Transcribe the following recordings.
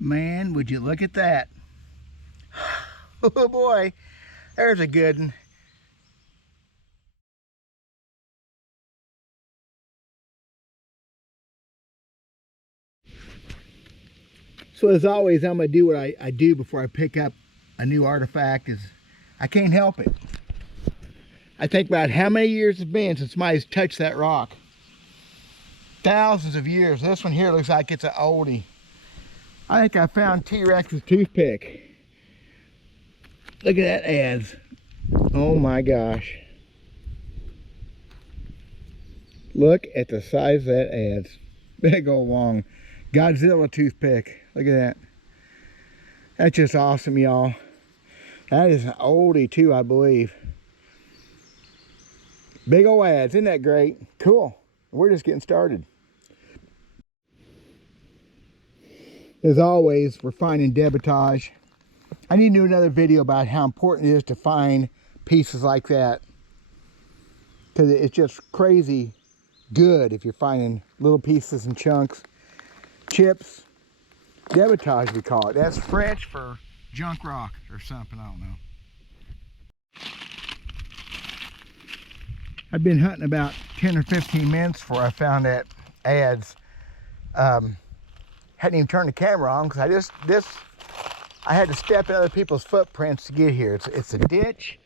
Man, would you look at that. Oh boy, there's a good one. So as always, I'm going to do what I do before I pick up a new artifact. Is I can't help it. I think about how many years it's been since somebody's touched that rock. Thousands of years. This one here looks like it's an oldie. I think I found T-Rex's toothpick. Look at that adze. Oh my gosh. Look at the size of that adze. Big old long Godzilla toothpick. Look at that. That's just awesome, y'all. That is an oldie too, I believe. Big old adze. Isn't that great? Cool. We're just getting started. As always, we're finding debitage. I need to do another video about how important it is to find pieces like that, because it's just crazy good if you're finding little pieces and chunks. Chips, debitage we call it. That's French for junk rock or something, I don't know. I've been hunting about 10 or 15 minutes before I found that adze. Hadn't even turned the camera on because I had to step in other people's footprints to get here. It's a ditch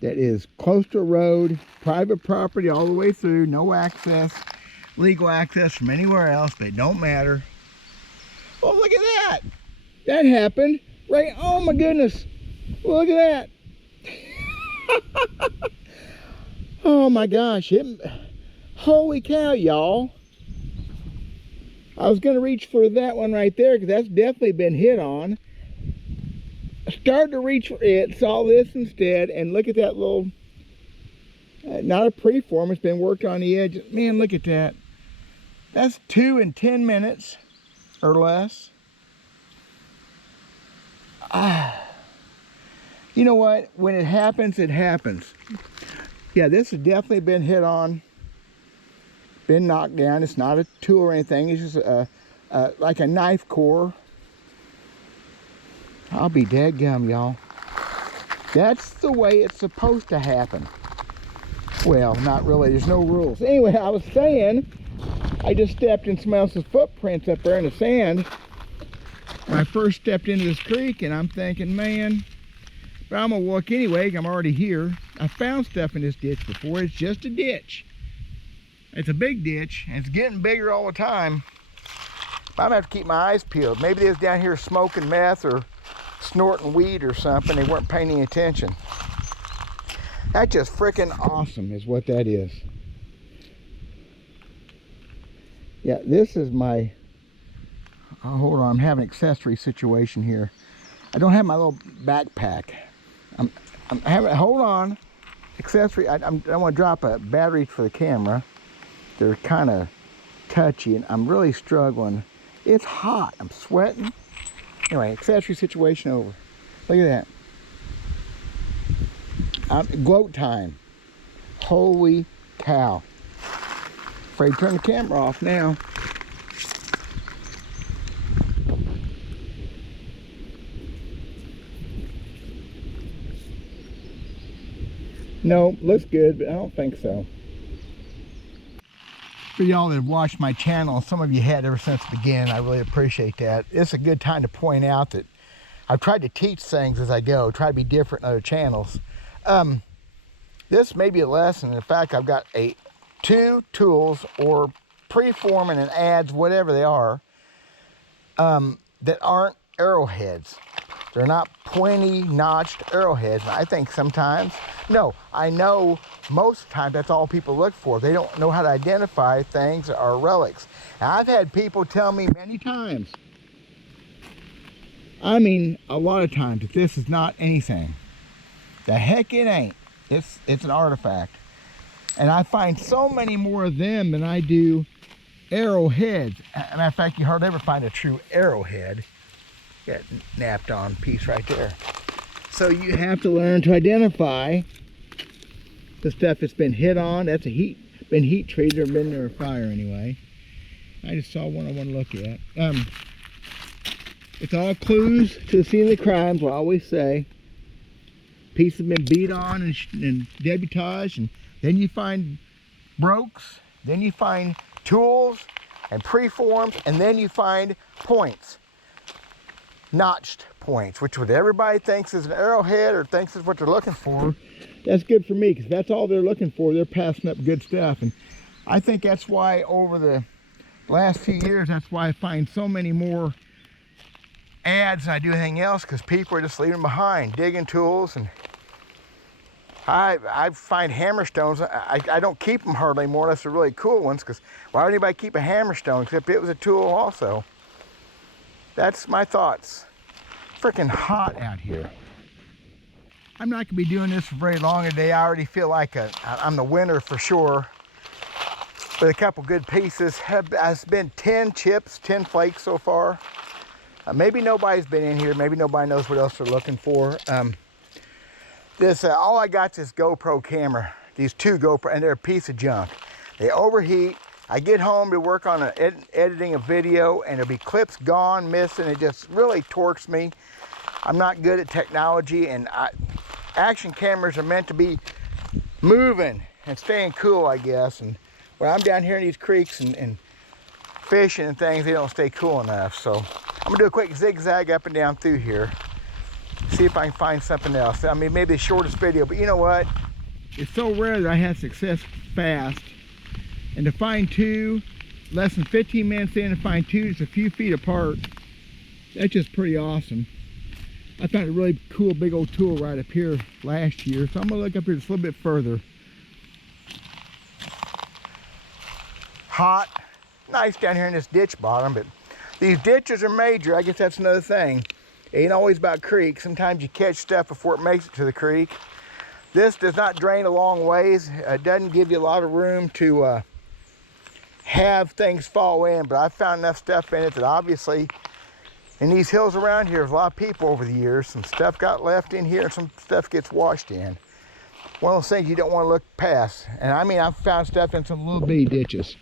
that is close to a road, private property all the way through, no access, legal access from anywhere else, but it don't matter. Oh, look at that. That happened. Right, oh my goodness. Look at that. Oh my gosh. Holy cow, y'all. I was going to reach for that one right there because that's definitely been hit on. I started to reach for it, saw this instead, and look at that little, not a preform, it's been worked on the edge. Man, look at that. That's 2 in 10 minutes or less. You know what? When it happens, it happens. Yeah, this has definitely been hit on. Been knocked down. It's not a tool or anything. It's just like a knife core. I'll be dadgum, y'all. That's the way it's supposed to happen. Well, not really. There's no rules. Anyway, I was saying, I just stepped in somebody else's footprints up there in the sand when I first stepped into this creek, and I'm thinking, man, but I'm gonna walk anyway. I'm already here. I found stuff in this ditch before. It's just a ditch. It's a big ditch, and it's getting bigger all the time. I'm gonna have to keep my eyes peeled. Maybe they was down here smoking meth or snorting weed or something. They weren't paying any attention. That's just freaking awesome is what that is. Yeah, this is my, oh, hold on, I'm having an accessory situation here. I don't have my little backpack. I'm having, hold on, accessory, I don't want to drop a battery for the camera. They're kind of touchy and I'm really struggling. It's hot, I'm sweating. Anyway, accessory situation over. Look at that. Gloat time. Holy cow. Afraid to turn the camera off now. No, looks good, but I don't think so. For y'all that have watched my channel, some of you had ever since the beginning, I really appreciate that. It's a good time to point out that I've tried to teach things as I go, try to be different in other channels. This may be a lesson. In fact, I've got 2 tools or preforming and adze, whatever they are, that aren't arrowheads. They're not pointy, notched arrowheads. I think sometimes, no, I know most of the time that's all people look for. They don't know how to identify things or relics. And I've had people tell me many times, I mean a lot of times, that this is not anything. The heck it ain't. It's an artifact. And I find so many more of them than I do arrowheads. As a matter of fact, you hardly ever find a true arrowhead. Got napped on piece right there. So you have to learn to identify the stuff that's been hit on. That's been heat treated or been near a fire anyway. I just saw one I want to look at. It's all clues to the scene of the crimes, I always say. Pieces have been beat on and debutage, and then you find brokes, then you find tools and preforms, and then you find points. Notched points, which what everybody thinks is an arrowhead or thinks is what they're looking for. That's good for me, because that's all they're looking for. They're passing up good stuff. And I think that's why over the last few years, that's why I find so many more ads than I do anything else, because people are just leaving behind, digging tools. And I find hammerstones, I don't keep them hardly anymore unless they're really cool ones, because why would anybody keep a hammerstone except it was a tool also? That's my thoughts. Freaking hot out here. I'm not gonna be doing this for very long today. I already feel like I'm the winner for sure. With a couple good pieces. It's been 10 chips, 10 flakes so far. Maybe nobody's been in here. Maybe nobody knows what else they're looking for. All I got is this GoPro camera. These two GoPro, and they're a piece of junk. They overheat. I get home to work on editing a video, and there'll be clips gone, missing. It just really torques me. I'm not good at technology, and action cameras are meant to be moving and staying cool, I guess. And when I'm down here in these creeks and fishing and things, they don't stay cool enough. So I'm gonna do a quick zigzag up and down through here, see if I can find something else. I mean, maybe the shortest video, but you know what? It's so rare that I have success fast. And to find two, less than 15 minutes in, to find two just a few feet apart, that's just pretty awesome. I found a really cool big old tool right up here last year, so I'm gonna look up here just a little bit further. Hot, nice down here in this ditch bottom, but these ditches are major. I guess that's another thing. It ain't always about creeks. Sometimes you catch stuff before it makes it to the creek. This does not drain a long ways. It doesn't give you a lot of room to have things fall in, but I've found enough stuff in it that obviously in these hills around here, there's a lot of people over the years. Some stuff got left in here and some stuff gets washed in. One of those things you don't want to look past. And I mean, I've found stuff in some little bitty ditches.